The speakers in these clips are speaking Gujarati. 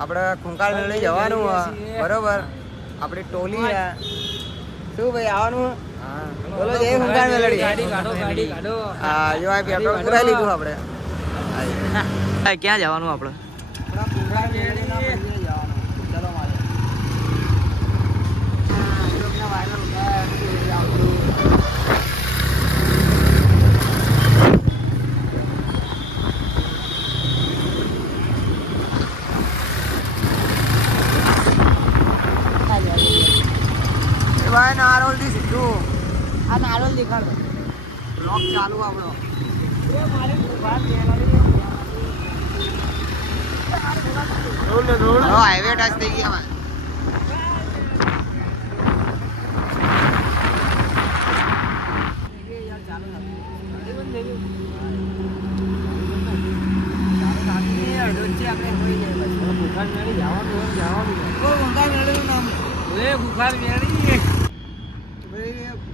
આપણે ખૂંખાર મેળવી જવાનું બરોબર. આપણી ટોલી શું ભાઈ આવવાનું? બોલો જય ખૂંખાર મેળવી. હા જો આ પેટ્રોલ પુરાઈ લીધું આપણે. ક્યાં જવાનું આપણે? ભાઈ નારોલ થી સીધું આ નારોલ દેખાડો બ્લોક ચાલુ આપણો. હાઈવે ટચ થઈ ગયા.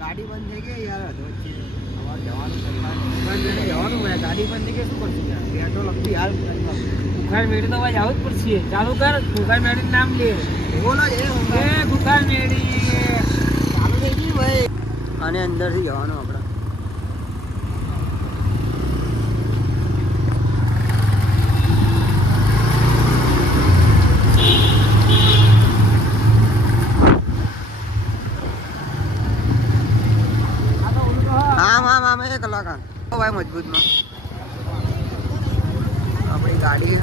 ગાડી બંધ થઈ ગઈ યાર. જવાનું ગાડી બંધ થઈ ગઈ શું કરશું? પેટ્રોલ લગતી હાલ ગુખાર મેળી તો ભાઈ આવું જ પડશે. ચાલુ કર ગુખાર મેળી નામ લે. બોલો ગુખાર મેળી ચાલુ થઈ ગઈ ભાઈ. અને અંદરથી જવાનું આપણે. કલાકાર ભાઈ મજબૂતમાં આપણી ગાડી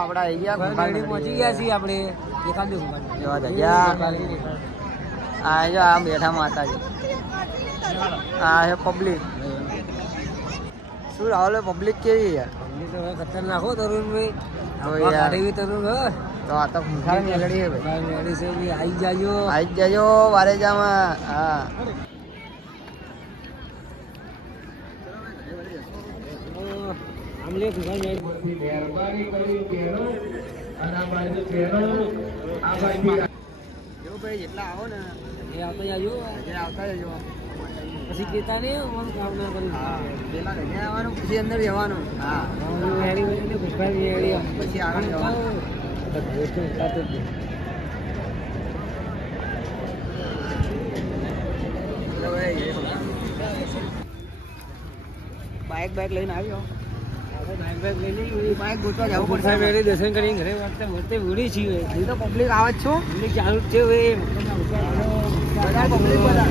આપડા આવી ગયા પહોંચી ગયા છીએ આપણે. આ જો આ બેઠા માતાજી. આ છે પબ્લિક. શું રાહુલ પબ્લિક કેવી યાર? ખતરનાક હો તરુણભાઈ. તો આ તો ખૂંખાર મેલડી છે ભાઈ. આવી જાજો વારેજામાં. હા જેટલા આવો ને એ આવતા જાજો. આવતા જજો પછી કેતા નહીં કામ ના કર્યું. પેલા ઘરે આવવાનું પછી અંદર જવાનું. હા પછી આગળ જવાનું. બાઇક લઈને આવ્યો. બાઇક ગોતવા જવું પડશે. દર્શન કરીને ઘરે વળતે ઉડી છીએ. તો પબ્લિક આવે જ છો. પબ્લિક ચાલુ જ છે બધા પબ્લિક બધા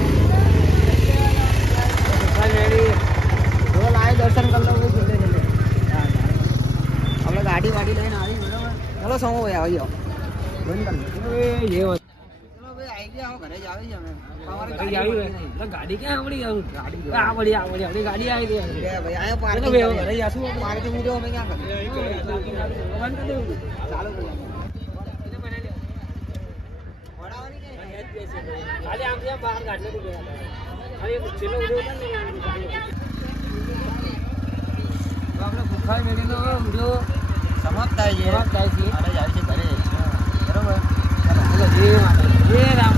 દર્શન કરી લઉં. આપણે ગાડી લઈને આવી બરાબર. ચલો સમો ભાઈ આવી જાઓ. બંધ કરી ચલો ભાઈ આવી ગયા ઘરે જ આવી અમે. ગાડી ક્યાં આવડી ગાડી ગાડી આવી ગઈ ભાઈ. અહીંયા પાર્કિંગ ઘરે જશું. પાર્કિંગ મુજબ અમે ક્યાં કરીએ? ચાલુ ખાલી આમ બહાર ગાડી આપણે ભૂખાઈ મેળીનો વિડીયો સમાપ્ત થાય છે. અરે જાય છે ઘરે બરોબર. જય રામ.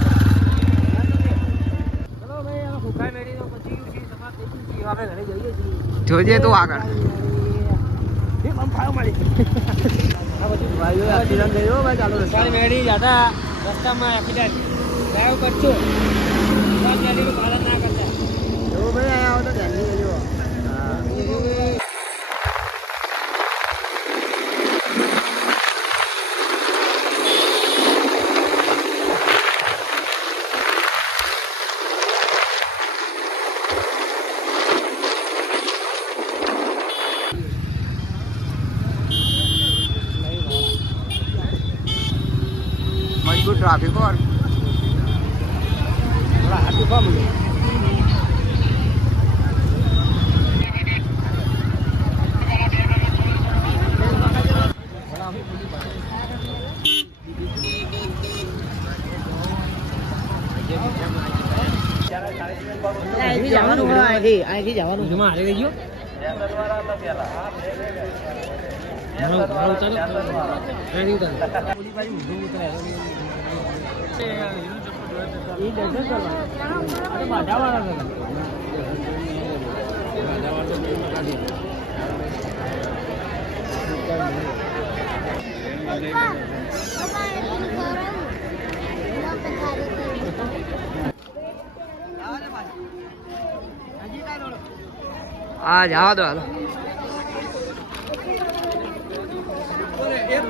ચલો ભાઈ હવે ભૂખાઈ મેળીનો પછી સમાપ્ત થઈ ગયું છે. આપણે ઘરે જઈએ છીએ. જોજે તું આગળ મળી ભાઈઓ એક્સિડન્ટ થયો ભાઈ. ચાલો ભૂખાઈ મેળી જાતા રસ્તામાં એક્સિડન્ટ ડ્રાઈવ કરજો. પાલન ના કરતા એવું ભાઈ. અહીંયા આવો તો ધ્યાન દેજો. મજબૂત ટ્રાફિક और હાથું કામ જવાનું હોય. અહીંથી જવાનું જમા હારી ગયો. એ દર્શન કરવા બાધાવાળા હતા. હા જવા દો હાલો. એક